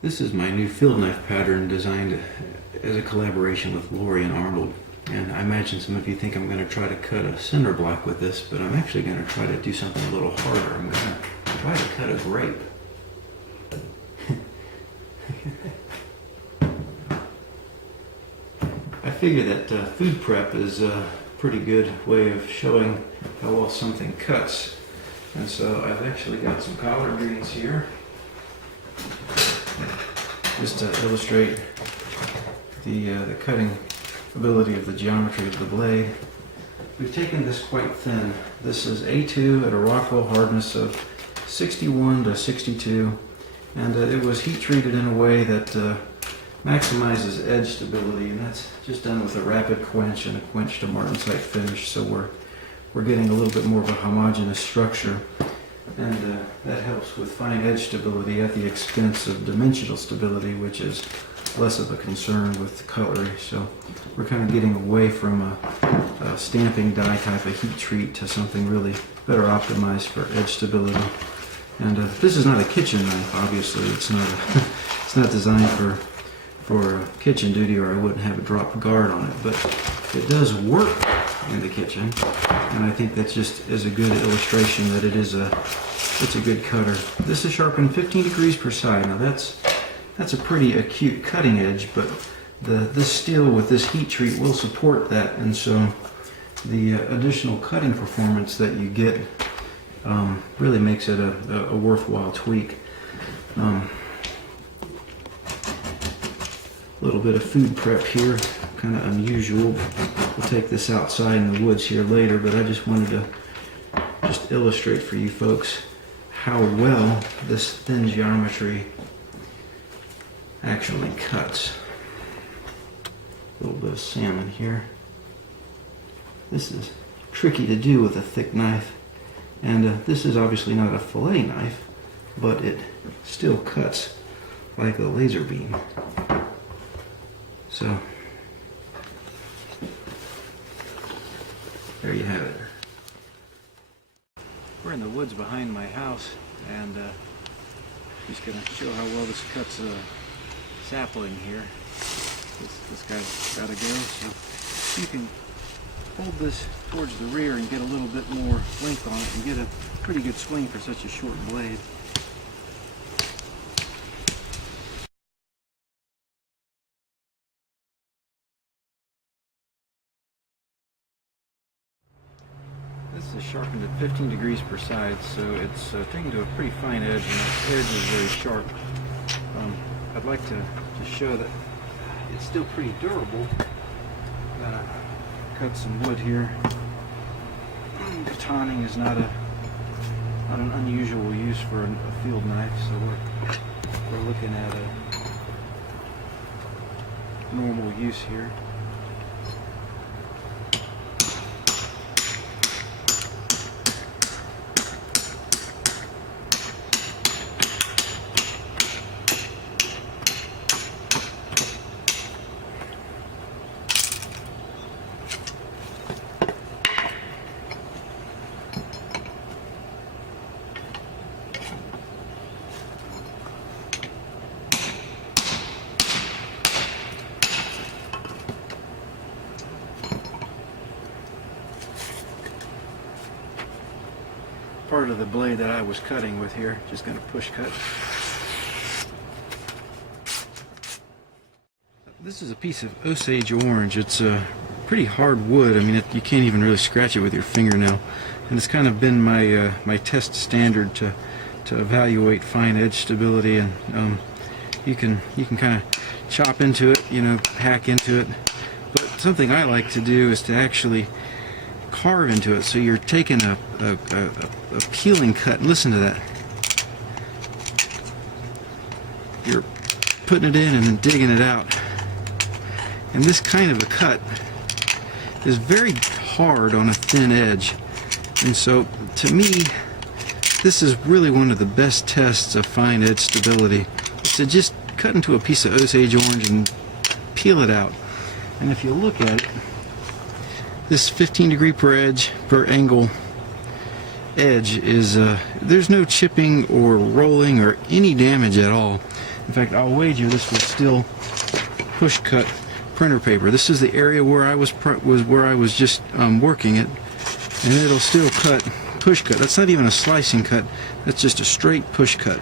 This is my new field knife pattern designed as a collaboration with Lorien Arnold. And I imagine some of you think I'm going to try to cut a cinder block with this, but I'm actually going to try to do something a little harder. I'm going to try to cut a grape. I figure that food prep is a pretty good way of showing how well something cuts. And so I've actually got some collard greens here, just to illustrate the cutting ability of the geometry of the blade. We've taken this quite thin. This is A2 at a Rockwell hardness of 61 to 62, and it was heat treated in a way that maximizes edge stability, and that's just done with a rapid quench and a quench to martensite finish, so we're getting a little bit more of a homogeneous structure, and that helps with fine edge stability at the expense of dimensional stability, which is less of a concern with cutlery. So we're kind of getting away from a stamping die type of heat treat to something really better optimized for edge stability. And this is not a kitchen knife, obviously. It's not designed for kitchen duty, or I wouldn't have a drop guard on it, but it does work in the kitchen, and I think that just is a good illustration that it's a good cutter. This is sharpened 15 degrees per side. Now that's a pretty acute cutting edge, but this steel with this heat treat will support that, and so the additional cutting performance that you get really makes it a worthwhile tweak. A little bit of food prep here, kind of unusual. We'll take this outside in the woods here later, but I just wanted to just illustrate for you folks how well this thin geometry actually cuts. A little bit of salmon here. This is tricky to do with a thick knife, and this is obviously not a fillet knife, but it still cuts like a laser beam. So, there you have it. We're in the woods behind my house, and just going to show how well this cuts a sapling here. This guy's got to go, so you can hold this towards the rear and get a little bit more length on it and get a pretty good swing for such a short blade. This is sharpened at 15 degrees per side, so it's taken to a pretty fine edge, and the edge is very sharp. I'd like to show that it's still pretty durable. I'm gonna cut some wood here. Batoning is not an unusual use for a field knife, so we're looking at a normal use here. Part of the blade that I was cutting with here, just going to push cut. This is a piece of Osage orange. It's a pretty hard wood. I mean, you can't even really scratch it with your fingernail, and it's kind of been my my test standard to evaluate fine edge stability. And you can kind of chop into it, you know, hack into it. But something I like to do is to actually carve into it. So you're taking a peeling cut. Listen to that. You're putting it in and then digging it out. And this kind of a cut is very hard on a thin edge. And so, to me, this is really one of the best tests of fine edge stability. So just cut into a piece of Osage orange and peel it out. And if you look at it, this 15 degree per angle edge is, there's no chipping or rolling or any damage at all. In fact, I'll wager this will still push cut printer paper. This is the area where I was just working it, and it'll still cut push cut. That's not even a slicing cut. That's just a straight push cut.